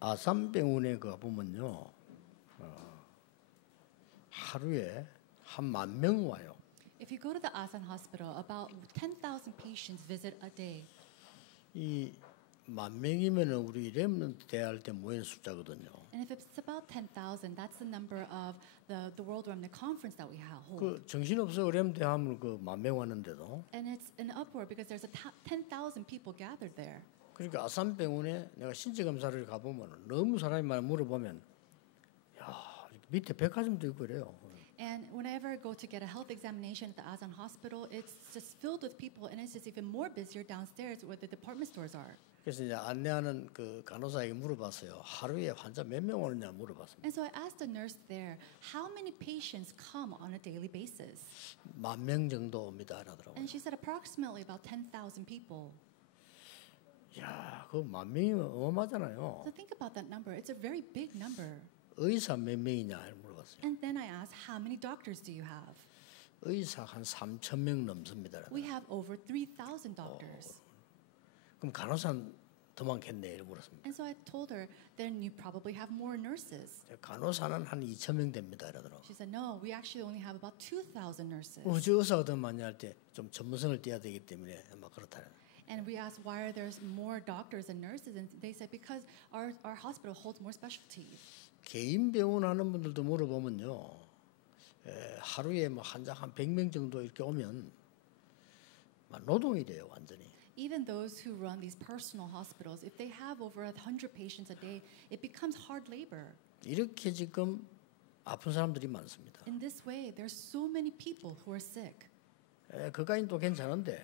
아산병원에 가 보면요, 하루에 한 10,000명 와요. If you go to the Asan Hospital, about 10,000 patients visit a day. 이 10,000명이면 우리 렘넌트 대할 때 모인 숫자거든요. And if it's about 10,000, that's the number of the World Remnant Conference that we hold. 그 정신없어 렘대 하면 그 10,000명 왔는데도. And it's an uproar because there's 10,000 people gathered there. 그러니까 아산병원에 내가 신체 검사를 가 보면 너무 사람이 많이 물어보면, 야 밑에 백화점도 있고 그래요. And whenever I go to get a health examination at the Asan Hospital, it's just filled with people, and it's just even more busier downstairs where the department stores are. 그래서 이제 안내하는 그 간호사에게 물어봤어요. 하루에 환자 몇 명 오느냐 물어봤습니다. And so I asked the nurse there, how many patients come on a daily basis? 10,000명 정도 옵니다 하더라고요. And she said approximately about 10,000 people. 야, 그 10,000명이면 어마어마하잖아요. So think about that number. It's a very big number. 의사 몇 명이냐 물어봤어요. And then I asked, how many doctors do you have? 의사 한 3,000명 넘습니다. We have over 3,000 doctors. 그럼 간호사는 더 많겠네 이렇게 물었습니다. And so I told her, then you probably have more nurses. 간호사는 한 2,000명 됩니다 이러더라고요. She said, no, we actually only have about 2,000 nurses. 어제 의사가 더 많이 할 때 좀 전문성을 떼야 되기 때문에 막 그렇다. And we asked why are there more doctors and nurses, and they said because our hospital holds more specialties. 개인 병원 하는 분들도 물어보면요, 하루에 뭐 환자 한 100명 정도 이렇게 오면 노동이래요 완전히. Even those who run these personal hospitals, if they have over 100 patients a day, it becomes hard labor. 이렇게 지금 아픈 사람들이 많습니다. In this way, there's so many people who are sick. 그까지는 또 괜찮은데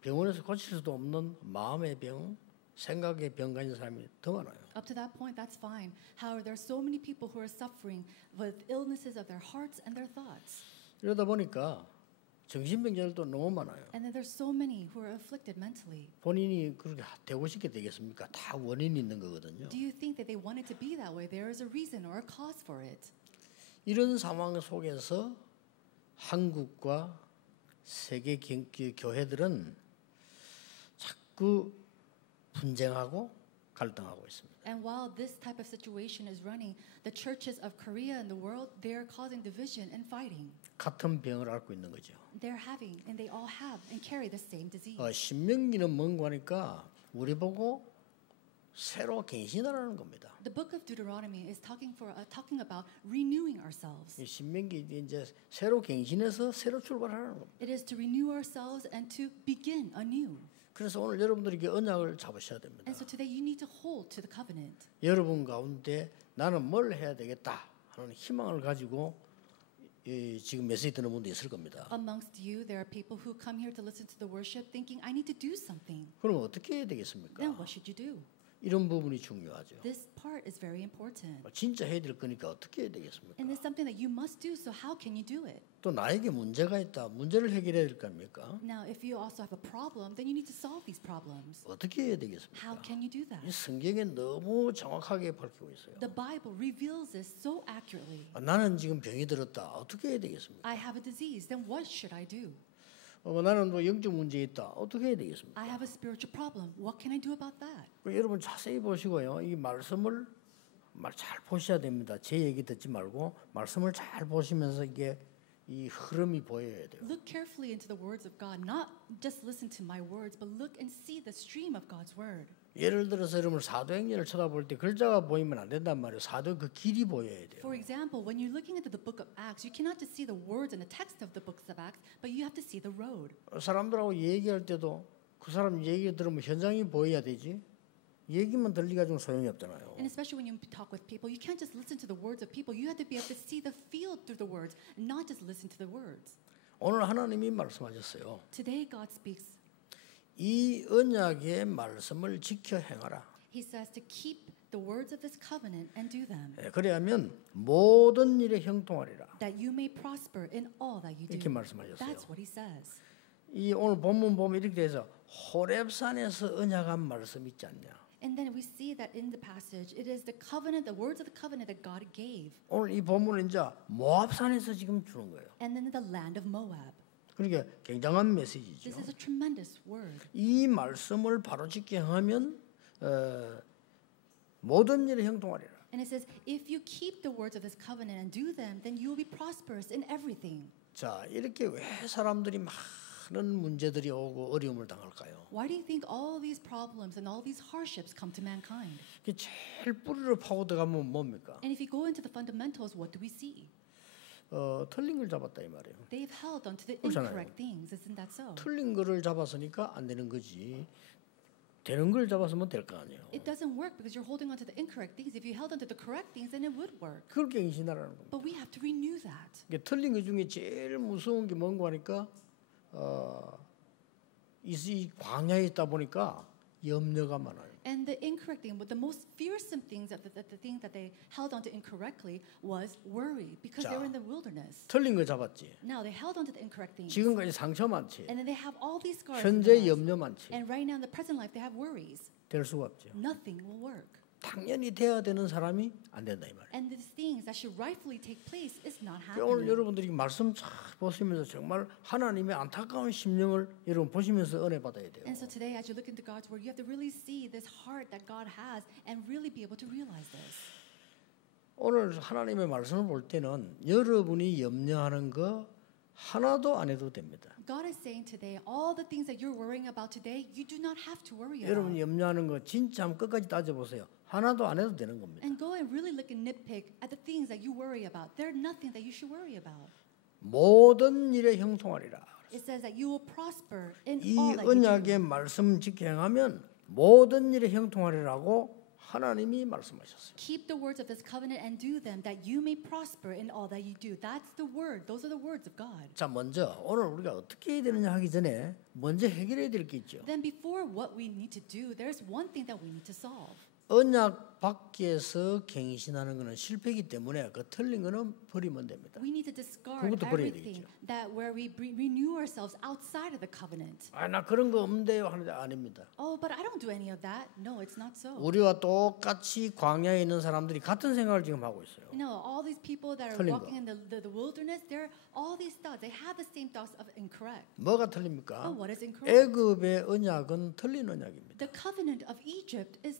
병원에서 고칠 수도 없는 마음의 병, 생각의 병 가진 사람이 더 많아요. Up to that point, that's fine. However, there are so many people who are suffering with illnesses of their hearts and their thoughts. 이러다 보니까 정신병자들도 너무 많아요. And then there's so many who are afflicted mentally. 본인이 그렇게 되고 싶게 되겠습니까? 다 원인이 있는 거거든요. Do you think that they want it to be that way? There is a reason or a cause for it. 이런 상황 속에서 한국과 세계 교회들은 자꾸 분쟁하고 갈등하고 있습니다. And while this type of situation is running, the churches of Korea and the world, they are causing division and fighting. 같은 병을 앓고 있는 거죠. They're having, and they all have, and carry the same disease. 신명기는 뭔가 하니까 우리 보고 새로 갱신하라는 겁니다. The book of Deuteronomy is talking about renewing ourselves. 이 신명기 이제 새로 갱신해서 새로 출발하라는 겁니다. It is to renew ourselves and to begin anew. 그래서 오늘 여러분들이 언약을 잡으셔야 됩니다. And so today you need to hold to the covenant. 여러분 가운데 나는 뭘 해야 되겠다 하는 희망을 가지고 지금 메시지 듣는 분도 있을 겁니다. Amongst you, there are people who come here to listen to the worship thinking, I need to do something. 그럼 어떻게 해야 되겠습니까? Then what should you do? 이런 부분이 중요하죠. This part is very important. 진짜 해야 될 거니까 어떻게 해야 되겠습니까? And it's something that you must do, so how can you do it? 또 나에게 문제가 있다. 문제를 해결해야 될 거 아닙니까? Now, if you also have a problem, then you need to solve these problems. 어떻게 해야 되겠습니까? How can you do that? 이 성경에 너무 정확하게 밝히고 있어요. The Bible reveals this so accurately. 나는 지금 병이 들었다. 어떻게 해야 되겠습니까? I have a disease, then what should I do? 나는 뭐 영적 문제 있다. 어떻게 해야 되겠습니까? I have a spiritual problem. What can I do about that? 여러분 자세히 보시고요. 이 말씀을 잘 보셔야 됩니다. 제 얘기 듣지 말고 말씀을 잘 보시면서 이게 이 흐름이 보여야 돼요. Look carefully into the words of God. Not just listen to my words, but look and see the stream of God's word. 예를 들어서 여러분 사도행전을 쳐다볼 때 글자가 보이면 안 된단 말이에요. 사도 그 길이 보여야 돼요. For example, when you're looking into the book of Acts, you cannot just see the words and the text of the books of Acts, but you have to see the road. 사람들하고 얘기할 때도 그 사람 얘기 들으면 현장이 보여야 되지. 얘기만 들리가지고 소용이 없잖아요. And especially when you talk with people, you can't just listen to the words of people. You have to be able to see the field through the words, and not just listen to the words. 오늘 하나님이 말씀하셨어요. Today, God speaks. 이 언약의 말씀을 지켜 행하라. He says to keep the words of this covenant and do them. 그래야면 모든 일에 형통하리라. That you may prosper in all that you do. 이렇게 말씀하셨어요. That's what he says. 이 오늘 본문 보면 이렇게 돼서 호렙산에서 언약한 말씀 있지 않냐? And then we see that in the passage, it is the covenant, the words of the covenant that God gave. 오늘 이 본문은 이제 모압산에서 지금 주는 거예요. And then in the land of Moab. 그러니까 굉장한 메시지죠. This is a tremendous word. 이 말씀을 바로 지켜 행하면 모든 일에 형통하리라. And it says, if you keep the words of this covenant and do them, then you will be prosperous in everything. 자, 이렇게 왜 사람들이 많은 문제들이 오고 어려움을 당할까요? Why do you think all these problems and all these hardships come to mankind? 그 제일 뿌리를 파고 들어가면 뭡니까? And if you go into the fundamentals, what do we see? 틀린 걸 잡았다 이 말이에요. They've held onto the 그렇잖아요. incorrect things. Isn't that so? 틀린 거를 잡았으니까 안 되는 거지. 되는 걸 잡았으면 될 거 아니에요. It doesn't work because you're holding onto the incorrect things. If you held onto the correct things, then it would work. 그걸 갱신하라는 겁니다. But we have to renew that. 이게 틀린 것 중에 제일 무서운 게 뭔가 하니까 이 광야에 있다 보니까 염려가 많아요. And the incorrect thing, but the most fearsome things, the thing that they held onto incorrectly was worry because they were in the wilderness. 틀린 거 잡았지. Now they held onto the incorrect things. 지금까지 상처 많지. And then they have all these scars. in 현재 their lives. 염려 많지. And right now in the present life, they have worries. 될 수가 없죠. Nothing will work. 당연히 돼야 되는 사람이 안 된다 이 말이에요. And these things that should rightfully take place is not 오늘 happening. 여러분들이 말씀 잘 보시면서 정말 하나님의 안타까운 심령을 여러분 보시면서 은혜 받아야 돼요. And so today, as you look into God's word, you have to really see this heart that God has and really be able to realize this. 오늘 하나님의 말씀을 볼 때는 여러분이 염려하는 거 하나도 안 해도 됩니다. God is saying today, all the things that you're worrying about today, you do not have to worry 여러분 about. 염려하는 거 진짜 한번 끝까지 따져보세요. 하나도 안 해도 되는 겁니다. And go and really look and nitpick at the things that you worry about. They're nothing that you should worry about. 모든 일에 형통하리라. It says that you will prosper in 이 all that you do. 언약의 말씀 지켜 행하면 모든 일에 형통하리라고 하나님이 말씀하셨어요. Keep the words of this covenant and do them, that you may prosper in all that you do. That's the word. Those are the words of God. 자, 먼저 오늘 우리가 어떻게 해야 되느냐 하기 전에 먼저 해결해야 될 게 있죠. Then before what we need to do, there's one thing that we need to solve. 언약 밖에서 갱신하는 것은 실패이기 때문에 그 틀린 거는 버리면 됩니다. We need to discard 그것도 버려야 everything 되겠죠. that where we renew ourselves outside of the covenant. 아, 나 그런 거 없는데요 하는데 아닙니다. Oh, but I don't do any of that. No, it's not so. 우리와 똑같이 광야에 있는 사람들이 같은 생각을 지금 하고 있어요. No, all these people that are 틀린 walking in the wilderness, they're all these thoughts. They have the same thoughts of incorrect. 뭐가 틀립니까? Oh, what is incorrect? 애굽의 언약은 틀린 언약입니다. The covenant of Egypt is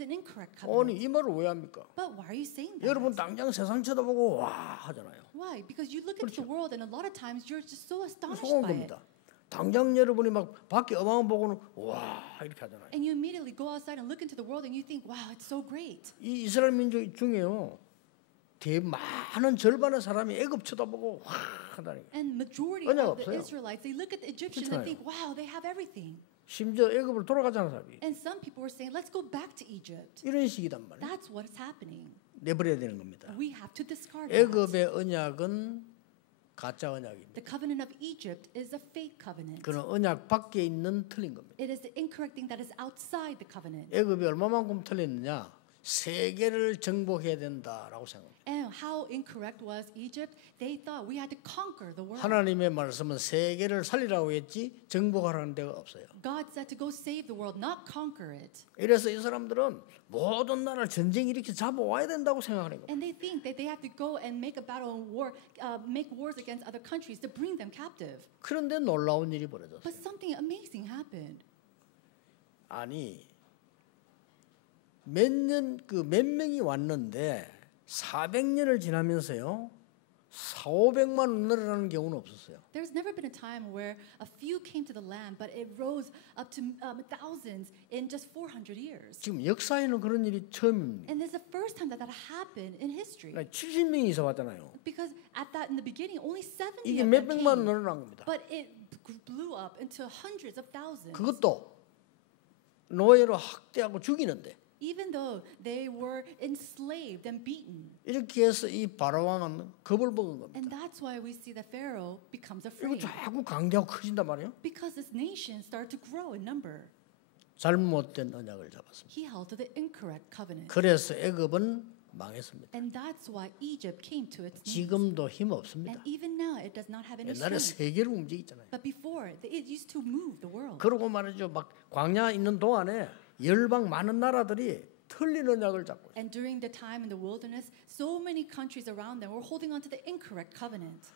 an incorrect 아니 covenant. 이 말을 왜 합니까? But why are you saying that? 여러분 당장 세상 쳐다보고 와 하잖아요. Why? Because you look at the world and a lot of times you're just so astonished 속은 by it. 겁니다. 당장 여러분이 막 밖에 어마어마 보고는 와 이렇게 하잖아요. And you immediately go outside and look into the world and you think, wow, it's so great. 이 이스라엘 민족 중에요. 많은 절반의 사람이 애굽 쳐다보고 와 하다니. And majority 언약 of the 없어요. Israelites, they look at the Egyptians 그렇잖아요. and think, wow, they have everything. 심지어 애굽을 돌아가자는 사람이 And some people were saying, let's go back to Egypt. 이런 식이단 말이에요. That's what's happening. 내버려야 되는 겁니다. We have to discard that. 애굽의 언약은 가짜 언약입니다. The covenant of Egypt is a fake covenant. 그는 언약 밖에 있는 틀린 겁니다. It is the incorrect thing that is outside the covenant. 애굽이 얼마만큼 틀렸느냐? 세계를 정복해야 된다라고 생각합니다. And how incorrect was Egypt? They thought we had to conquer the world. 하나님의 말씀은 세계를 살리라고 했지 정복하라는 데가 없어요. God said to go save the world, not conquer it. 이래서 이 사람들은 모든 나라를 전쟁 이렇게 잡아와야 된다고 생각하는 거예요. And they think that they have to go and make a battle and war, make wars against other countries to bring them captive. 그런데 놀라운 일이 벌어졌어요. But something amazing happened. 아니 몇 명이 왔는데 400년을 지나면서요 4,500만 늘어나는 경우는 없었어요. There's never been a time where a few came to the land, but it rose up to thousands in just 400 years. 지금 역사에는 그런 일이 처음입니다. And this is the first time that happened in history. 70명이 이사 왔잖아요. Because in the beginning, only 70 이게 of 몇 them 백만 came. 늘어난 겁니다. But it blew up into hundreds of thousands. 그것도 노예로 학대하고 죽이는데 Even though they were enslaved and beaten. 이렇게 해서 이 바로왕은 겁을 먹은 겁니다. And that's why we see that Pharaoh becomes 이거 afraid. 자꾸 강대하고 커진단 말이에요. Because this nation started to grow in number. 잘못된 언약을 잡았습니다. He held to the incorrect covenant. 그래서 애굽은 망했습니다. And that's why Egypt came to its knees. 지금도 힘 없습니다. And even now it does not have any 옛날에 strength. 세계를 움직였잖아요. But before, it used to move the world. 그러고 말이죠. 막 광야 있는 동안에 열방 많은 나라들이 틀린 언약을 잡고 있어요. And during the time in the wilderness, so many countries around them were holding on to the incorrect covenant.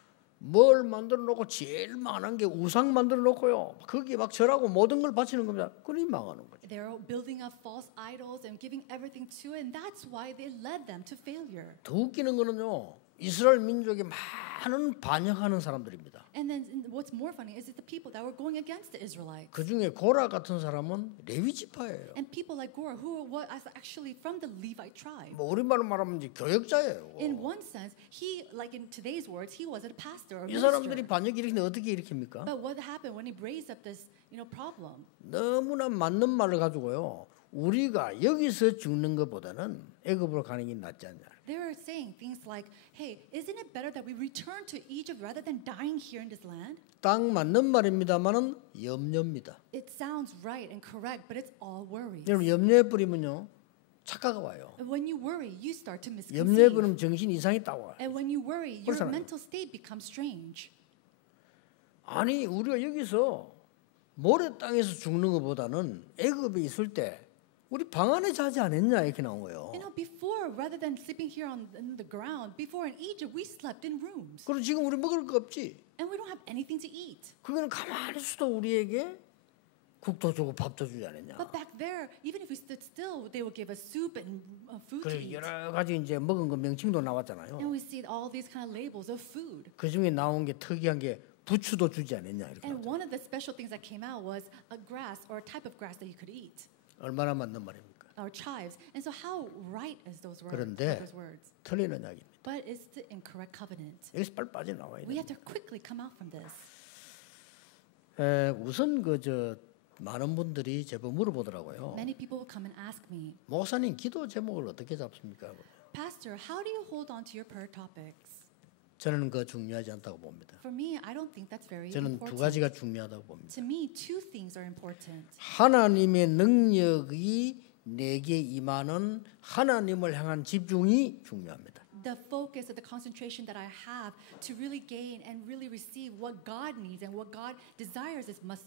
뭘 만들어 놓고 제일 많은 게 우상 만들어 놓고요. 거기에 막 절하고 모든 걸 바치는 겁니다. 그러니 망하는 거죠. They're building up false idols and giving everything to it, and that's why they led them to failure. 더 웃기는 거는요. 이스라엘 민족이 많은 반역하는 사람들입니다. And then what's more funny is that the people that were going against the Israelites. 그 중에 고라 같은 사람은 레위 지파예요. And people like Korah, who were actually from the Levite tribe. 뭐 우리말로 말하면 이제 교역자예요. In one sense, he, like in today's words, he wasn't a pastor or 이 minister. 사람들이 반역 일으키는데 어떻게 일으킵니까? But what happened when he raised up this, problem? 너무나 맞는 말을 가지고요. 우리가 여기서 죽는 것보다는 애굽으로 가는 게 낫지 않냐. They were saying things like, "Hey, isn't it better that we return to Egypt rather than dying here in this land?" 딱 맞는 말입니다만은 염려입니다. It sounds right and correct, but it's all worry. 여러분 염려에 뿌리면요 착각가 와요. And when you worry, you start to 염려에 misconceive. 뿌리면 정신 이상이 딱 와요. And when you worry, your 그렇잖아요. mental state becomes strange. 아니 우리가 여기서 모래 땅에서 죽는 것보다는 애굽에 있을 때 우리 방 안에 자지 않았냐 이렇게 나온 거예요. Before, rather than sleeping here on the ground, before in Egypt we slept in rooms, 그리고 지금 우리 먹을 거 없지. and we don't have anything to eat. 그거는 가만히 있어도 우리에게 국도 주고 밥도 주지 않았냐. But back there, even if we stood still, they would give us soup and food to 그리고 eat. 여러 가지 이제 먹은 거 명칭도 나왔잖아요. And we see all these kind of labels of food. 그 중에 나온 게 특이한 게 부추도 주지 않았냐 이렇게. And one of the special things that came out was a grass or a type of grass that you could eat, 얼마나 맞는 말입니까? or chives. And so how right is those words? 그런데 Those words? 틀린 언약입니다. But it's the incorrect covenant. 여기서 빨리 빠져나와야 We have 돼요. to quickly come out from this. 우선 많은 분들이 제법 물어보더라고요. Many people will come and ask me, 목사님 기도 제목을 어떻게 잡습니까? Pastor, how do you hold on to your prayer topics? 저는 그거 중요하지 않다고 봅니다. For me, I don't think that's very 저는 두 important. 가지가 중요하다고 봅니다. To me, two things are important. 하나님의 능력이 내게 임하는 하나님을 향한 집중이 중요합니다. The focus of the concentration that I have to really gain and really receive what God needs and what God desires is most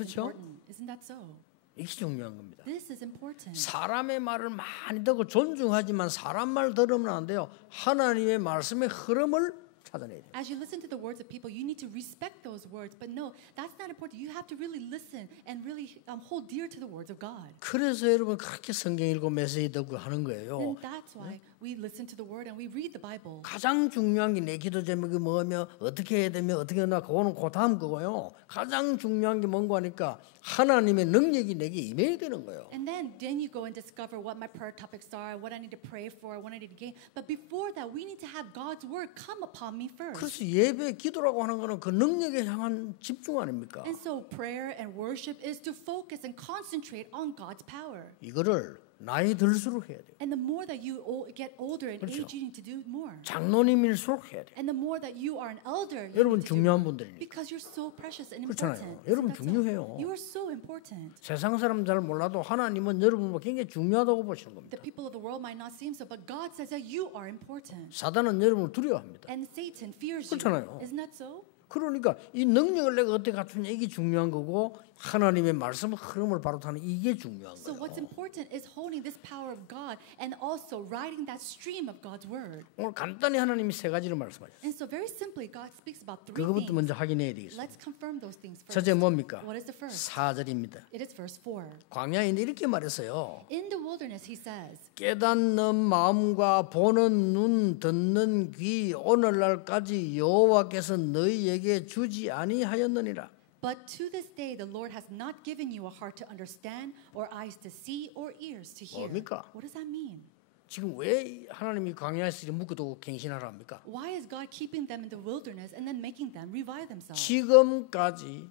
그렇죠? important. Isn't that so? 이게 중요한 겁니다. This is important. 사람의 말을 많이 듣고 존중하지만 사람 말 들으면 안 돼요. 하나님의 말씀의 흐름을 찾아내야 돼요. As you listen to the words of people, you need to respect those words. But no, that's not important. You have to really listen and really hold dear to the words of God. 그래서 여러분 그렇게 성경 읽고 메시지 듣고 하는 거예요. And that's why we listen to the word and we read the Bible. 가장 중요한 게 내 기도 제목이 뭐며 어떻게 해야 되며 어떻게 하나 그거는 그 다음 거고요. 가장 중요한 게 뭔가 하니까 하나님의 능력이 내게 임해야 되는 거예요. And then you go and discover what my prayer topics are, what I need to pray for, what I need to gain. But before that, we need to have God's word come upon me first. 그래서 예배 기도라고 하는 거는 그 능력에 향한 집중 아닙니까? And so prayer and worship is to focus and concentrate on God's power. 이거를 나이 들수록 해야 돼요. And the more that you get older in 그렇죠. age, you need to do more. 장로님일수록 해야 돼요. And the more that you are an elder, you 여러분 need to do 중요한 more. 분들이니까. Because you're so precious and 그렇잖아요. important. 여러분 Isn't that so? 중요해요. You are so important. 세상 사람 잘 몰라도 하나님은 여러분을 굉장히 중요하다고 보시는 겁니다. The people of the world might not seem so, but God says that you are important. 사단은 여러분을 두려워합니다. And Satan fears you. 그렇잖아요. Isn't that so? 그러니까 이 능력을 내가 어떻게 갖추냐 이게 중요한 거고 하나님의 말씀 흐름을 바로 타는 이게 중요한 So what's 거예요. important is holding this power of God and also riding that stream of God's word. 오늘 간단히 하나님이 세 가지를 말씀하셨어요. And so very simply, God speaks about three 그것부터 things. 먼저 확인해야 되겠어요. Let's confirm those things first. 첫째 뭡니까? What is the first? 4절입니다. It is verse 4. 광야에 이렇게 말했어요. In the wilderness, he says, 깨닫는 마음과 보는 눈, 듣는 귀 오늘날까지 여호와께서 너희에게 주지 아니하였느니라. But to this day, the Lord has not given you a heart to understand, or eyes to see, or ears to hear. 뭡니까? What does that mean? 지금 왜 하나님이 광야에서 이렇게 묶어두고 갱신하라 합니까? Why is God keeping them in the wilderness and then making them revive themselves? 지금까지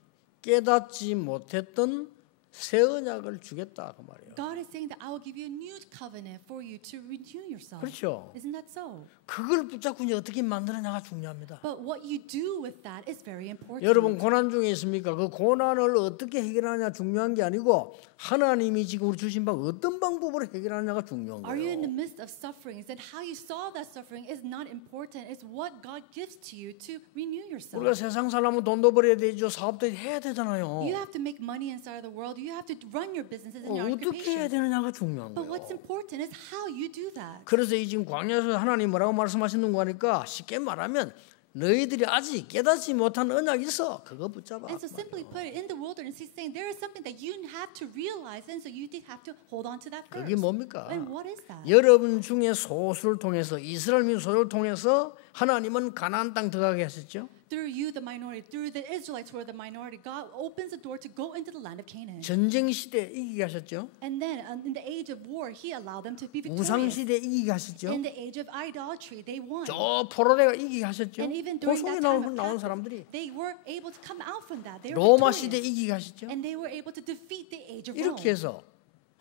깨닫지 못했던 새 언약을 주겠다 그 말이에요. God is saying that I will give you a new covenant for you to renew yourself. 그렇죠. Isn't that so? 그걸 붙잡고 이제 어떻게 만들어냐가 중요합니다. But what you do with that is very important. 여러분 고난 중에 있습니까? 그 고난을 어떻게 해결하냐 중요한 게 아니고 하나님이 지금 우리 주신 방 어떤 방법으로 해결하냐가 중요한 Are you in the 거예요. midst of sufferings? And how you solve that suffering is not important. It's what God gives to you to renew yourself. 우리가 세상 살려면 돈도 벌어야 되죠. 사업도 해야 되잖아요. You have to make money inside of the world. You have to run your businesses and your 어떻게 해야 occupations. 되느냐가 중요한 But what's 거예요. important is how you do that. 그래서 이 지금 광야에서 하나님 뭐라고 말씀하시는 거 하니까 쉽게 말하면 너희들이 아직 깨닫지 못한 언약이 있어. 그거 붙잡아. And so simply put it, in the wilderness, he's saying there is something that you have to realize, and so you did have to hold on to that 그게 first. 뭡니까? And what is that? 여러분 중에 소수를 통해서 이스라엘 민족을 통해서 하나님은 가나안 땅 들어가게 하셨죠. Through you, the minority, through the Israelites who are the minority, God opens the door to go into the land of Canaan. 전쟁 시대 이기게 하셨죠. And then in the age of war, he allowed them to be 우상 victorious. 시대 이기게 하셨죠. In the age of idolatry, they won. 저 포로대가 이기게 하셨죠. And even 그 during 속에 that time of 나온 captivity, 사람들이 they were able to come out from that. They were 로마 시대 victorious. 이기게 하셨죠. And they were able to defeat the age of Rome. 이렇게 해서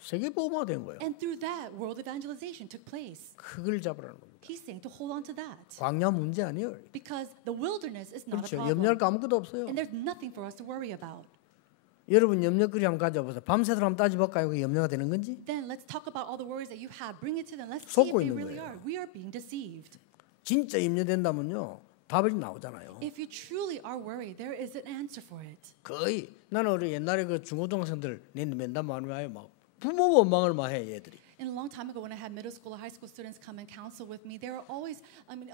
세계 복음화 된 거예요. And through that, world evangelization took place. 그걸 잡으라는 겁니다. He's saying to hold on to that. 광야 문제 아니에요. Because the wilderness is not a 그렇죠. problem. 염려할 거 아무것도 없어요. And there's nothing for us to worry about. 여러분 염려거리 한번 가져보세요. 밤새도록 한번 따져볼까요? 그게 염려가 되는 건지? Then let's talk about all the worries that you have. Bring it to them. Let's see if 속고 they 있는 really 거예요. are. We are being deceived. 진짜 염려된다면요. 답이 나오잖아요. If you truly are worried, there is an answer for it. 거의 나는 우리 옛날에 그 중고등학생들 내 맨날 많이 와요. 막 부모 원망을 막 해 얘들이. And a long time ago, when I had middle school or high school students come and counsel with me, they were always,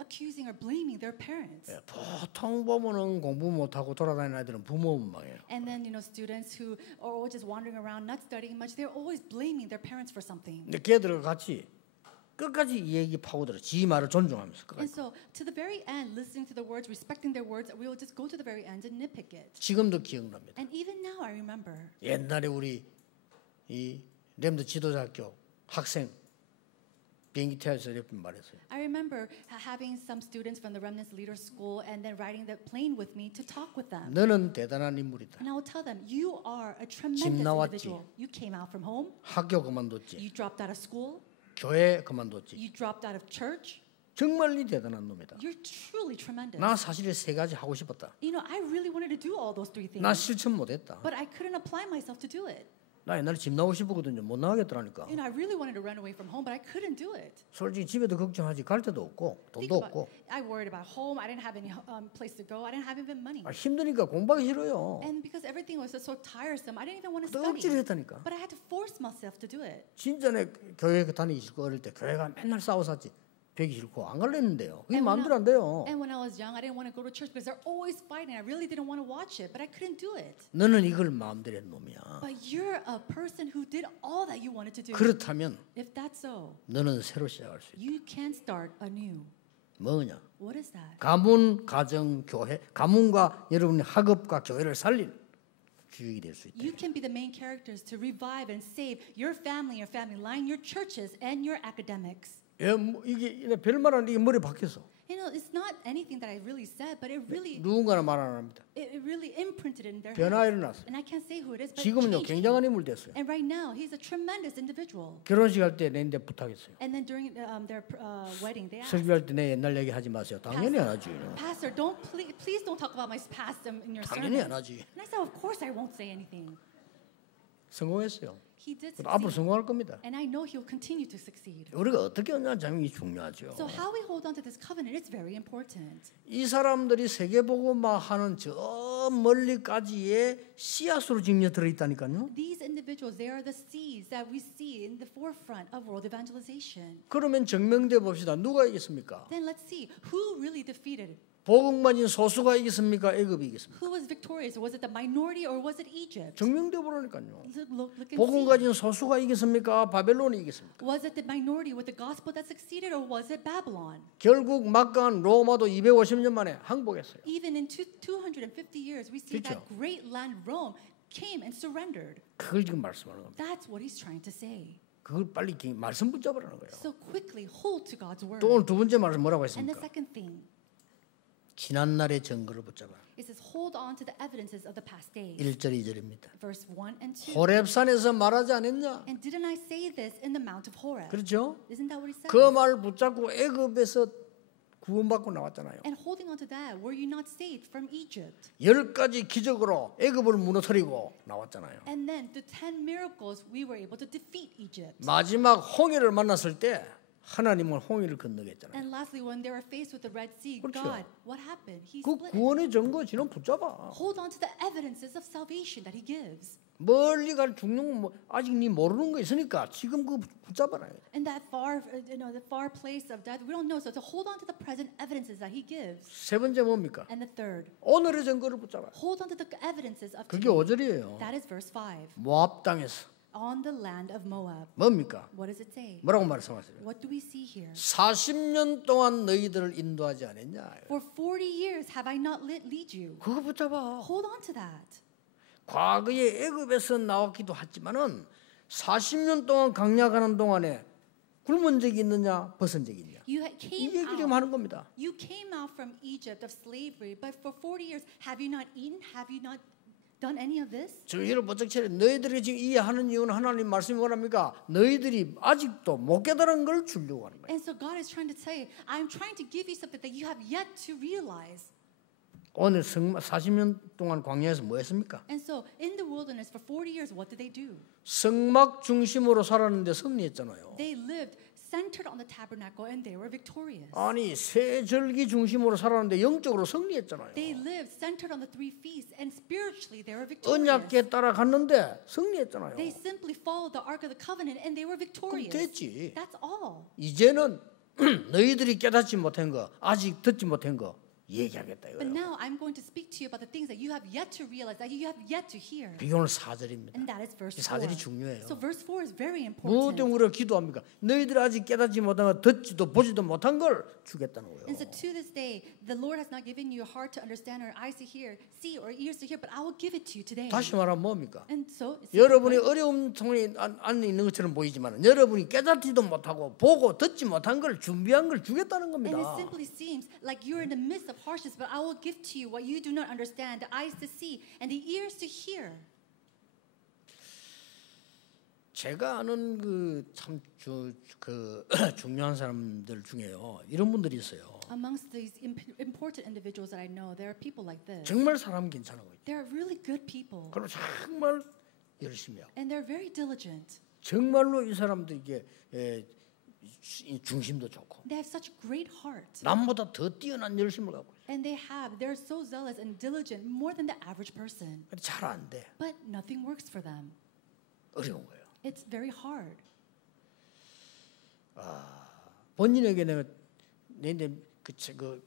accusing or blaming their parents. 예, 보통 보면은 공부 못하고 돌아다니는 아이들은 부모 원망해요. And then, students who are always just wandering around, not studying much, they're always blaming their parents for something. 근데 걔들과 같이 끝까지 이 얘기 파고들어. 지 말을 존중하면서 And 끝까지. so, to the very end, listening to the words, respecting their words, we will just go to the very end and nitpick it. 지금도 기억납니다. And even now, I remember. 옛날에 우리 이 렘드 지도자학교 학생 비행기 태워서 이렇게 말했어요. I remember having some students from the Remnants Leader School and then riding the plane with me to talk with them. 너는 대단한 인물이다. And I will tell them, you are a 집 tremendous 나왔지. individual. You came out from home, 학교 그만뒀지. you dropped out of school, 교회 그만뒀지. you dropped out of church. 정말 이 대단한 놈이다. You're truly tremendous. 나 사실 세 가지 하고 싶었다. I really wanted to do all those three things, 나 실천 못했다. but I couldn't apply myself to do it. 나 옛날에 집 나오고 싶었거든요. 못 나가겠더라니까. I really wanted to run away from home, but I couldn't do it. 솔직히 집에도 걱정하지. 갈 데도 없고 Think 돈도 about 없고. I worried about home. I didn't have any place to go. I didn't have even money. 힘드니까 공부하기 싫어요. And because everything was so tiresome, I didn't even want to 또 억지로 study. 했다니까. But I had to force myself to do it. 진짜 내 교회 다니기 싫고 어릴 때 교회가 맨날 싸워샀지. 배기 싫고 안 갈랬는데요. 그게 And when 마음대로 안 돼요. And when I was young, I didn't want to go to church because they're always fighting. I really didn't want to watch it, but I couldn't do it. 너는 이걸 마음대로 한 놈이야. But you're a person who did all that you wanted to do. 그렇다면 If that's so, 너는 새로 시작할 수 있다. you can start anew. 뭐냐? What is that? 가문, 가정, 교회, 가문과 여러분의 학업과 교회를 살린 주역이 될 수 있다. You can be the main characters to revive and save your family line, your churches, and your academics. 예, 이게 별말하는데 이게 머리에 박혔어. It's not anything that I really said, but it really, 누군가는 말 안 합니다. it really imprinted in their 변화가 heads. 일어났어요. And I can't say who it is, but 지금은요 it changed. 굉장한 인물 됐어요. And right now, he's a tremendous individual. 결혼식 할 때 내인데 부탁했어요. And then during their wedding, they asked, 설교할 때 내 옛날 얘기 하지 마세요. 당연히 안 하지. Pastor, please don't talk about my past in your 당연히 sermon. 안 하지. And I said, of course I won't say anything. 성공했어요. He did 앞으로 succeed. 성공할 겁니다. And I know he'll continue to succeed. 우리가 어떻게 하냐는 점이 중요하죠. So how we hold on to this covenant is very important. 이 사람들이 세계복음화하는 저 멀리까지의 씨앗으로 지금 들어 있다니까요. These individuals, they are the seeds that we see in the forefront of world evangelization. 그러면 증명돼 봅시다. 누가 이겼습니까? Then let's see who really defeated. 복음 가진 소수가 이겼습니까? 애굽이 이겼습니까? Who was victorious? Was it the minority or was it Egypt? 증명돼 보라니까요. Look and 복음 see. 가진 소수가 이겼습니까? 바벨론이 이겼습니까? Was it the minority with the gospel that succeeded or was it Babylon? 결국 막강한 로마도 250년 만에 항복했어요. Even in 250 years, we see 그렇죠. that great land Rome came and surrendered. 그걸 지금 말씀하는 겁니다. That's what he's trying to say. 그걸 빨리 말씀 붙잡으라는 거예요. So quickly hold to God's word. 또 오늘 두 번째 말씀 뭐라고 And the 했습니까? second thing 지난날의 증거를 붙잡아. is hold on to the evidences of the past days. 1절 2절입니다. Verse 1 and 2. 호렙산에서 말하지 않았냐? And didn't I say this in the Mount of Horeb? 그렇죠? Isn't that what he said? 그 말 붙잡고 애굽에서 구원받고 나왔잖아요. And holding on to that, were you not saved from Egypt? 10가지 기적으로 애굽을 무너뜨리고 나왔잖아요. And then the 10 miracles, we were able to defeat Egypt. 마지막 홍해를 만났을 때 하나님은 홍해를 건너게 했잖아요. And lastly, when they were faced with the Red Sea, 그렇죠. God, what happened? He 그 split it. 구원의 증거 지는 붙잡아. Hold on to the evidences of salvation that he gives. 멀리 갈 죽는 거 아직 네 모르는 거 있으니까 지금 그거 붙잡아라. In that far, the far place of death, we don't know. So to hold on to the present evidences that He gives. 세 번째 뭡니까? And the third, 오늘의 증거를 붙잡아. hold on to the evidences of 그게 today. 5절이에요. That is verse 5. 모압 땅에서 On the land of Moab. 뭡니까? What does it say? 뭐라고 말씀하세요? What do we see here? 40년 동안 너희들을 인도하지 않았냐? For 40 years have I not lead you? 그거 붙잡아. Hold on to that. 과거에 애굽에서 나왔기도 했지만은 40년 동안 강약하는 동안에 굶은 적이 있느냐, 벗은 적이 있냐? You 이 came 얘기를 지금 out. 하는 겁니다. You came out from Egypt of slavery, but for 40 years have you not eaten? Have you not done any of this? 저희를 버쩍처럼 너희들이 지금 이해하는 이유는 하나님 말씀이 뭐랍니까? 너희들이 아직도 못 깨달은 걸 주려고 하는 거예요. And so God is trying to say, I'm trying to give you something that you have yet to realize. 오늘 40년 동안 광야에서 뭐 했습니까? And so in the wilderness for 40 years, what did they do? 성막 중심으로 살았는데 승리했잖아요. They lived centered on the tabernacle and they were victorious. 아니 세 절기 중심으로 살았는데 영적으로 승리했잖아요. They lived centered on the three feasts and spiritually they were victorious. 언약궤 따라갔는데 승리했잖아요. They simply followed the Ark of the Covenant and they were 그럼 victorious. 됐지. That's all. 이제는 너희들이 깨닫지 못한 거, 아직 듣지 못한 거 얘기하겠다 But 이거예요. now I'm going to speak to you about the things that you have yet to realize, that you have yet to hear. 그게 오늘 4절입니다. And that is verse 이 4. 4절이 중요해요. So verse 4 is very 뭐 important. 때문에 우리가 기도합니까? 너희들이 아직 깨닫지 못한 거, 듣지도 보지도 못한 걸 주겠다는 거예요. And so to this day, the Lord has not given you a heart to understand or eyes to hear, see or ears to hear, but I will give it to you today. 다시 말하면 뭡니까? And so it's 여러분이 어려움 통에 안에 있는 것처럼 보이지만 여러분이 깨닫지도 못하고 보고 듣지 못한 걸 준비한 걸 주겠다는 and it 겁니다. simply seems like you're in the midst of harshness, but I will give to you what you do not understand, the eyes to see and the ears to hear. 제가 아는 그 중요한 사람들 중에요. 이런 분들이 있어요. Amongst these important individuals that I know, there are people like this. 정말 사람 괜찮은 거예요. They're really good people. 그리고 정말 열심히 하고 And they're very diligent. 정말로 이 사람도 이게 중심도 좋고 They have such great heart. 남보다 더 뛰어난 열심을 갖고 있어요. And they're so zealous and diligent, more than the average person. 잘 안 돼. But nothing works for them. 어려운 거예요. It's very hard. 본인에게 내가 그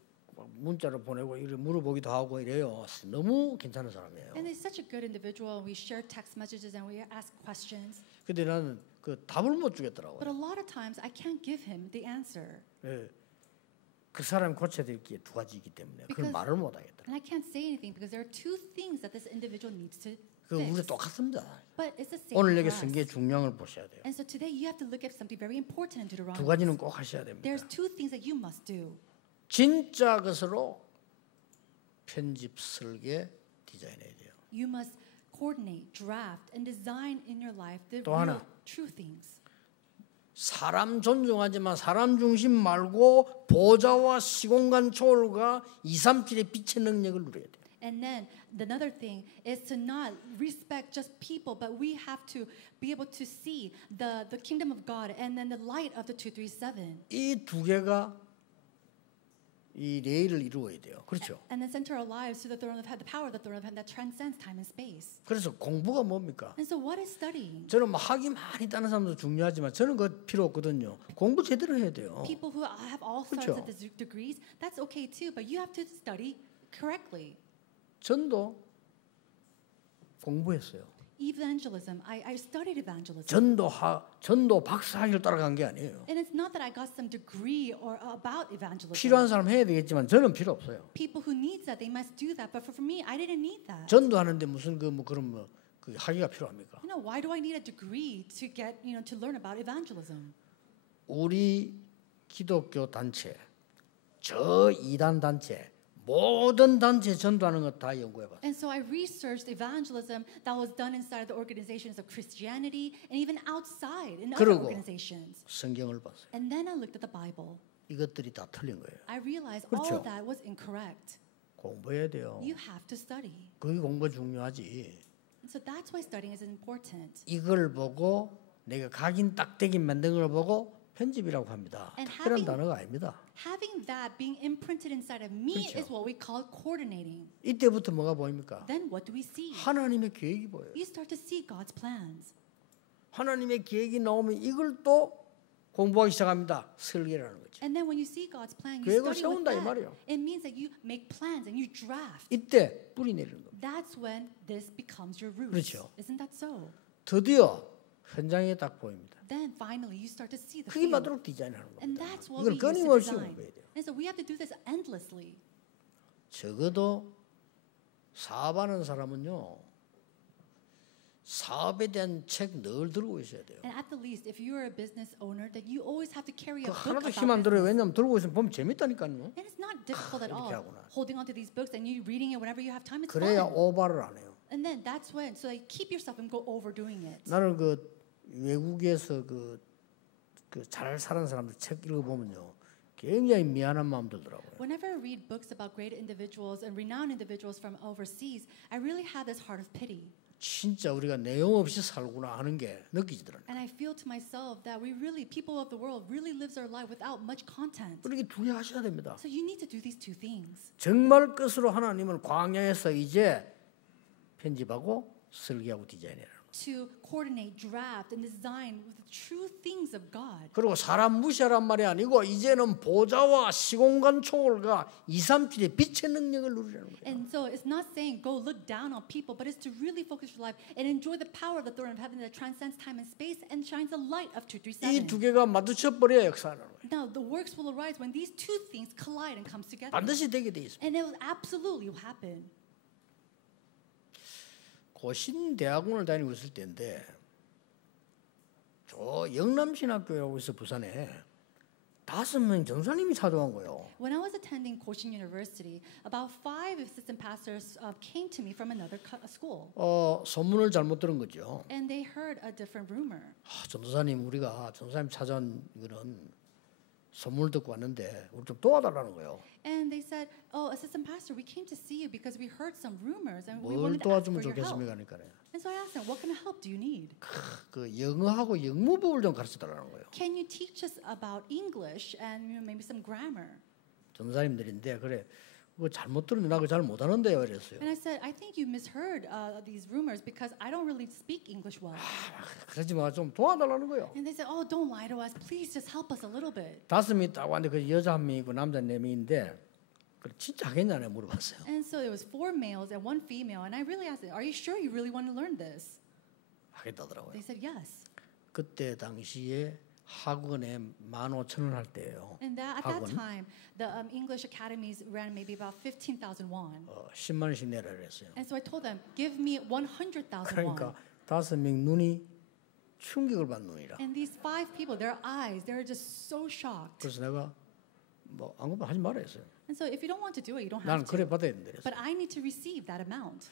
문자로 보내고 이렇게 물어보기도 하고 이래요. 너무 괜찮은 사람이에요. And he's such a good individual. We share text messages and we ask questions. 근데 나는 그 답을 못 주겠더라고요. But a lot of times I can't give him the answer. 예, 그 사람 고쳐야 될 게 두 가지이기 때문에 그걸 Because- 말을 못 하겠더라고요. And I can't say anything because there are two things that this individual needs to 그 우리 fix. 똑같습니다. But it's the same 오늘 for 여기 us. 성경의 중요함을 보셔야 돼요. And so today you have to look at something very important in 두 Deuteronomy. 가지는 꼭 하셔야 됩니다. There's two things that you must do. 진짜 것으로 편집, 설계, 디자인해야 돼요. You must coordinate, draft, and design in your life the 또 real, 하나. true things. 사람 존중하지만 사람 중심 말고 보좌와 시공간 초월과 237의 빛의 능력을 누려야 돼요. And then another thing is to not respect just people, but we have to be able to see the kingdom of God and then the light of the 237. 이 두 개가 이 레일을 이루어야 돼요. 그렇죠? And then center our lives to the throne of heaven, the power of the throne of heaven that transcends time and space. 그래서 공부가 뭡니까? And so what is studying? 저는 뭐 학위 많이 따는 사람도 중요하지만 저는 그거 필요 없거든요. 공부 제대로 해야 돼요. People who have all sorts 그렇죠. of degrees, that's okay too, but you have to study correctly. 전도 공부했어요. Evangelism, I studied evangelism. 전도 박사학위를 따라간 게 아니에요. And it's not that I got some degree or about evangelism. 필요한 사람 해야 되겠지만 저는 필요 없어요. People who need that, they must do that. But for me, I didn't need that. 전도하는데 무슨 그 학위가 필요합니까? You know, why do I need a degree to get, to learn about evangelism? 우리 기독교 단체, 저 이단 단체, 모든 단체 전도하는 거 다 연구해봤어요. And so I researched evangelism that was done inside the organizations of Christianity and even outside in other 그리고 organizations. 성경을 봤어요. And then I looked at the Bible. 이것들이 다 틀린 거예요. I realized 그렇죠. all of that was incorrect. 공부해야 돼요. You have to study. 그게 공부 중요하지. And so that's why studying is important. 이걸 보고 내가 각인 딱대기 만든 걸 보고 편집이라고 합니다. And 특별한 having- 단어가 아닙니다. Having that being imprinted inside of me 그렇죠. is what we call coordinating. 이때부터 뭐가 보입니까? Then what do we see? 하나님의 계획이 보여요. You start to see God's plans. 하나님의 계획이 나오면 이걸 또 공부하기 시작합니다. 설계라는 거죠. And then when you see God's plan, you 계획을 study with 세운다 이 that. 말이에요. It means that you make plans and you draft. 이때 뿌리 내리는 겁니다. That's when this becomes your roots. 그렇죠. Isn't that so? 드디어 현장에 딱 보입니다. Then finally you start to see the 그게 field. 맞도록 디자인하는 And 겁니다. that's what 이걸 we use to 끊임없이 design. 공부해야 돼요. And so we have to do this endlessly. 적어도 사업하는 사람은요, 사업에 대한 책 늘 들고 있어야 돼요. And at the least, if you are a business owner, then you always have to carry 그 a book 하나도 about 힘 안 들어요. business. 왜냐하면 들고 있으면 보면 재밌다니까요. And it's not difficult at all. 이렇게 하구나. Holding on to these books and you reading it whenever you have time, it's 그래야 fun. 오바를 안 해요. And then that's when, so like keep yourself and go overdoing it. 나는 그 외국에서 그 잘 사는 사람들 책 읽어보면요, 굉장히 미안한 마음 들더라고요. Whenever I read books about great individuals and renowned individuals from overseas, I really have this heart of pity. 진짜 우리가 내용 없이 살구나 하는 게 느껴지더라고요. And I feel to myself that we really, people of the world, really lives their life without much content. 그렇게 두 개 하셔야 됩니다. So you need to do these two things. 정말 끝으로 하나님은 광야에서 이제 편집하고 설계하고 디자인해라. To coordinate, draft, and design with the true things of God. 그리고 사람 무시하란 말이 아니고 이제는 보좌와 시공간 초월과 2, 3, 7의 빛의 능력을 누리라는 거예요. And so it's not saying go look down on people, but it's to really focus your life and enjoy the power of the throne of heaven that transcends time and space and shines the light of 이 237. 두 개가 마주쳐 버려야 역사하는 거예요. Now the works will arise when these two things collide and comes together. 반드시 되게 돼 있습니다. And it will absolutely happen. 고신 대학원을 다니고 있을 때인데 저 영남신학교라고 있어 부산에 5명 전사님이 찾아온 거예요. When I was attending Kosin University, about 5 assistant pastors came to me from another school. 소문을 잘못 들은 거죠. And they heard a different rumor. 전도사님 우리가 전도사님 찾아온 거는 소문을 듣고 왔는데 우리 좀 도와달라는 거예요. And they said, "Oh, assistant pastor, we came to see you because we heard some rumors and we 뭘 wanted to ask 도와주면 for your help." 좋겠습니까? 그러니까 And so I asked them, "What kind of help do you need? 그 영어하고 영문법을 좀 가르쳐 달라는 거예요. Can you teach us about English and maybe some grammar?" 전도사님들인데 그래 그거 잘못 들으면 나 그거 잘 못하는데요 이랬어요. And I said, "I think you misheard these rumors because I don't really speak English well." 그러지 마 좀 도와달라는 거예요. And they said, "Oh, don't lie to us. Please just help us a little bit." 5명이 딱 왔는데 그 여자 1명이고 남자 4명인데 그래 진짜 하겠냐 내가 물어봤어요. And so it was 4 males and 1 female, and I really asked them, "Are you sure you really want to learn this?" 하겠다더라고요. They said yes. 그때 당시에 학원에 15,000원 할 때예요. And at that 학원 time, the English academies ran maybe about 15,000 won. 10만 원씩 내라 그랬어요. And so I told them, give me 100,000 그러니까 won. 5명 눈이 충격을 받는 눈이라. And these 5 people, their eyes, they're just so shocked. 그래서 내가 뭐 아무것도 하지 말아 했어요. And so if you don't want to do it, you don't 나는 have 그래 to. 받아야 된다 그랬어요. But I need to receive that amount.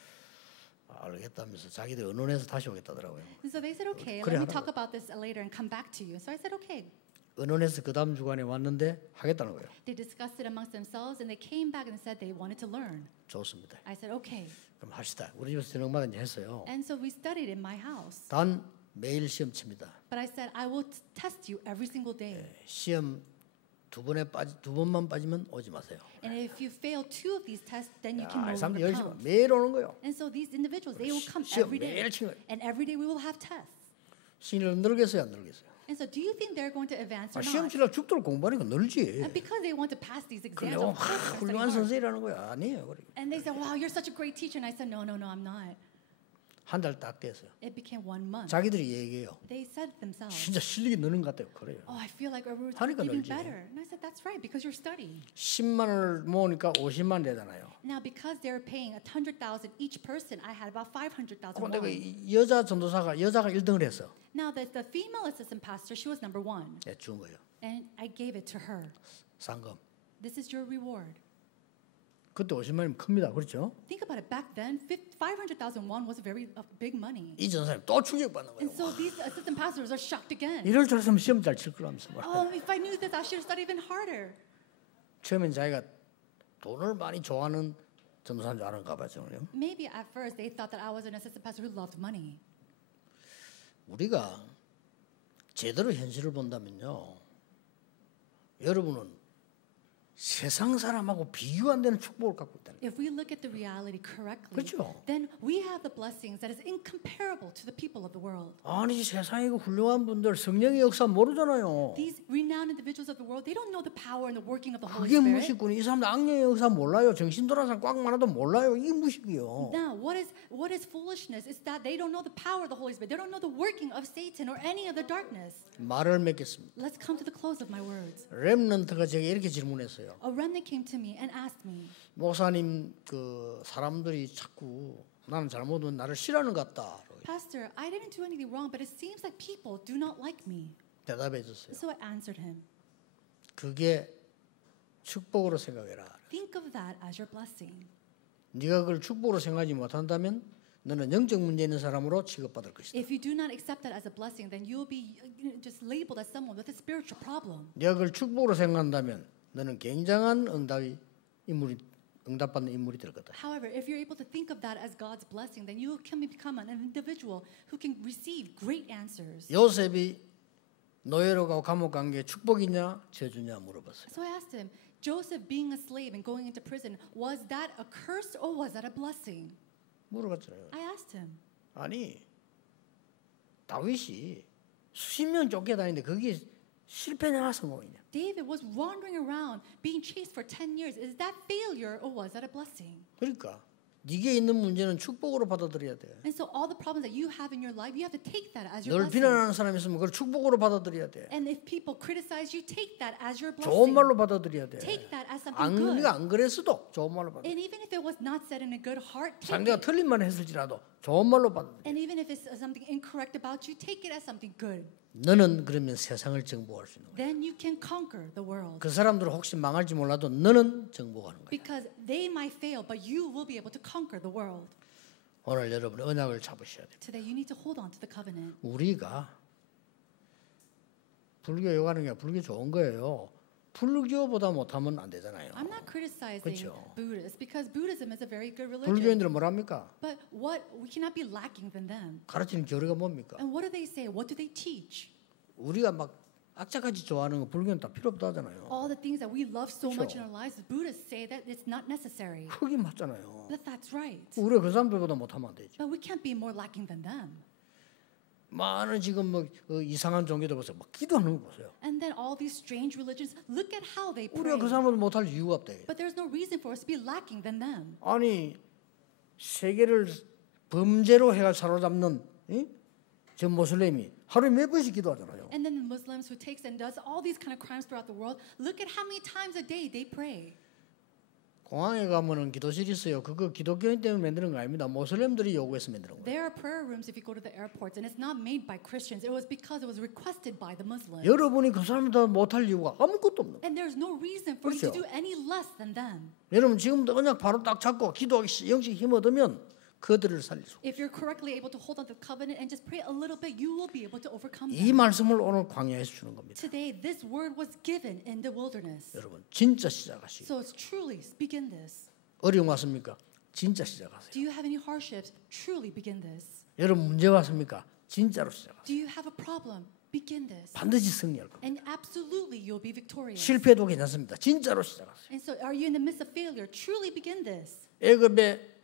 알겠다면서 자기들 언론에서 다시 오겠다더라고요. And so they said, okay, 그래, let me 하라고. talk about this later and come back to you. So I said, okay. 언론에서 그 다음 주간에 왔는데 하겠다는 거예요. They discussed it amongst themselves and they came back and said they wanted to learn. 좋습니다. I said, okay. 그럼 합시다. 우리 집에서 저녁마다 이제 했어요. And so we studied in my house. 단 매일 시험 칩니다. But I said, I will test you every single day. 시험 두 번만 빠지면 오지 마세요. And if you fail 2 of these tests, then you can 이 no 사람들 longer 열심히 come. 매일 오는 거예요. And so these individuals, they will come 시험 every day. 매일 치는 거예요. And every day we will have tests. 신을 늘겠어요, 안 늘겠어요? And so do you think they're going to advance or 시험 not? 치려고 죽도록 공부하니까 늘지. And because they want to pass these 근데 exams, of course they're studying 훌륭한 hard. 선생이라는 거야. 아니에요. 그래. And they said, wow, you're such a great teacher. And I said, no, I'm not. 한 달 딱 됐어요. It became 1 month. 자기들이 얘기해요. They said themselves, 진짜 실력이 느는 것 같아요. 그래요. oh, I feel like we're 하니까 getting 늘지. better. And I said, that's right, because you're studying. 10만 원을 모으니까 50만 되잖아요. Now, because they're paying 100,000 each person, I had about 500,000 근데 그 won. 여자가 1등을 했어. Now, the female assistant pastor, she was number 1. 네, 준 거예요. And I gave it to her. 상금. This is your reward. 그때 50만이면 큽니다. 그렇죠? Think about it. Back then, 500,000 won was very big money. 이 전사님 또 충격받는 거예요. And so these assistant pastors are shocked again. 이럴 줄 알았으면 시험 잘 칠 거라면서. Oh, if I knew this, I should have studied even harder. 처음엔 자기가 돈을 많이 좋아하는 전도사인 줄 아는가 봐요. Maybe at first they thought that I was an assistant pastor who loved money. 우리가 제대로 현실을 본다면요. 여러분은 세상 사람하고 비교 안 되는 축복을 갖고 있다는 거예요. If we look at the reality correctly, 그렇죠? then we have the blessings that is incomparable to the people of the world. 아니 세상에 그 훌륭한 분들 성령의 역사 모르잖아요. These renowned individuals of the world, they don't know the power and the working of the Holy 그게 Spirit. 무식군이 이 사람들 악령의 역사 몰라요. 정신 돌아서 꽉 많아도 몰라요. 이게 무식이요. Now, what is foolishness is that they don't know the power of the Holy Spirit. They don't know the working of Satan or any of the darkness. 말을 맺겠습니다. Let's come to the close of my words. 렘넌트가 제게 이렇게 질문했어요. A remnant came to me and asked me, 목사님 그 사람들이 자꾸 나는 잘못하면 나를 싫어하는 것 같다. Pastor, I didn't do anything wrong, but it seems like people do not like me. 대답해 줬어요. So I answered him, 그게 축복으로 생각해라. think of that as your blessing. 네가 그걸 축복으로 생각하지 못한다면 너는 영적 문제 있는 사람으로 취급받을 것이다. If you do not accept that as a blessing, then you will be just labeled as someone with a spiritual problem. 네가 그걸 축복으로 생각한다면 너는 굉장한 응답받는 인물이 될 거다. However, if you're able to think of that as God's blessing, then you can become an individual who can receive great answers. 요셉이 노예로 가고 감옥 간 게 축복이냐 저주냐 물어봤어요. So I asked him, Joseph being a slave and going into prison, was that a curse or was that a blessing? 물어봤잖아요. I asked him. 아니 다윗이 수십 년 쫓겨다니는데 그게 실패냐 성공이냐? David was wandering around being chased for 10 years. Is that failure or was that a blessing? 그러니까 네게 있는 문제는 축복으로 받아들여야 돼. And so all the problems that you have in your life, you have to take that as your 널 blessing. 비난하는 사람이 있으면 그걸 축복으로 받아들여야 돼. And if people criticize you, take that as your 좋은 blessing. 말로 받아들여야 돼. Take that as something 안 good. 네가 안 그랬어도 좋은 말로 받아. And even if it was not said in a good heart, take 상대가 it. 틀린 말 했을지라도 좋은 말로 받아들여. And even if it's something incorrect about you, take it as something good. 너는 그러면 세상을 정복할 수 있는 거야. Then you can conquer the world. 그 사람들은 혹시 망할지 몰라도 너는 정복하는 거야. Because they might fail, but you will be able to conquer the world. 오늘 여러분 언약을 잡으셔야 돼. Today, you need to hold on to the covenant. 우리가 불교 요구하는 게 불교 좋은 거예요. 불교보다 못하면 안 되잖아요. I'm not criticizing 그렇죠. Buddhists because Buddhism is a very good religion. 불교인들은 뭐랍니까? But we cannot be lacking than them. 가르치는 교리가 뭡니까? And what do they say? What do they teach? 우리가 막 악착같이 좋아하는 거 불교는 다 필요 없다잖아요. All the things that we love so 그렇죠. much in our lives, Buddhists say that it's not necessary. 그게 맞잖아요. But that's right. 우리가 그 사람들보다 못하면 안 되죠. But we can't be more lacking than them. 많은 지금 뭐 이상한 종교들 보세요. 막 기도하는 거 보세요. And then all these strange religions, look at how they 우리가 pray. 그 사람보다 못할 이유가 없다. But there's no reason for us to be lacking than them. 아니 세계를 범죄로 해가 사로잡는 저 모슬렘이 하루에 몇 번씩 기도하잖아요. And then the Muslims who takes and does all these kind of crimes throughout the world, look at how many times a day they pray. 공항에 가면은 기도실이 있어요. 그거 기독교인 때문에 만드는 거 아닙니다. 모슬렘들이 요구해서 만드는 거예요. There are prayer rooms if you go to the airports, and it's not made by Christians. It was because it was requested by the Muslims. 여러분이 그 사람보다 못할 이유가 아무것도 없는 거예요. And there's no reason for you 그렇죠. to do any less than them. 여러분 지금도 언약 바로 딱 잡고 기도하기 영적 힘 얻으면 그들을 살릴 수. If you're correctly able to hold on to the covenant and just pray a little bit, you will be able to overcome 이 them. 말씀을 오늘 광야에서 주는 겁니다. Today, this word was given in the wilderness. 여러분 진짜 시작하시고. So it's truly begin this. 어려움 왔습니까? 진짜 시작하세요. Do you have any hardships? Truly begin this. 여러분 문제 왔습니까? 진짜로 시작하세요. Do you have a problem? Begin this. 반드시 승리할 겁니다. And absolutely you'll be victorious. 실패도 괜찮습니다. 진짜로 시작하세요. And so are you in the midst of failure? Truly begin this. 애굽에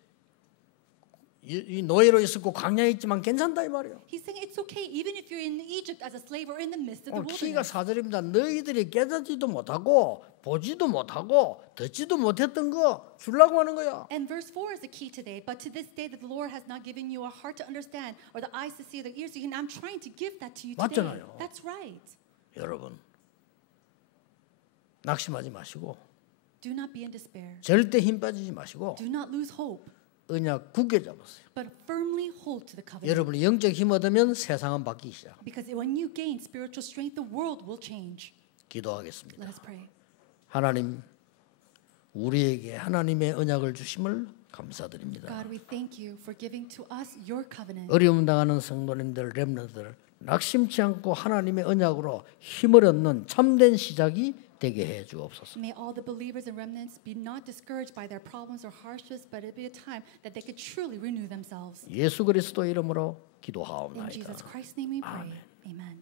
이 노예로 있었고 광야에 있지만 괜찮다 이 말이에요. He's saying it's okay even if you're in Egypt as a slave or in the midst of the 오늘 키가 wilderness. 4절입니다. 너희들이 깨닫지도 못하고 보지도 못하고 듣지도 못했던 거 주려고 하는 거야. And verse 4 is the key today. But to this day that the Lord has not given you a heart to understand or the eyes to see or the ears to hear. And I'm trying to give that to you today. 맞잖아요. That's right. 여러분 낙심하지 마시고 Do not be in despair. 절대 힘 빠지지 마시고 Do not lose hope. 언약 굳게 잡으세요. But firmly hold to the covenant. 여러분이 영적 힘 얻으면 세상은 바뀌기 시작. Because when you gain spiritual strength, the world will change. 기도하겠습니다. Let us pray. 하나님 우리에게 하나님의 언약을 주심을 감사드립니다. God, we thank you for giving to us your covenant. 어려움 당하는 성도님들, 렘넌트들 낙심치 않고 하나님의 언약으로 힘을 얻는 참된 시작이 되게 해 주옵소서. May all the believers and remnants be not discouraged by their problems or hardships, but it be a time that they could truly renew themselves. 예수 그리스도 이름으로 In 기도하옵나이다. Jesus Christ's name we pray. Amen.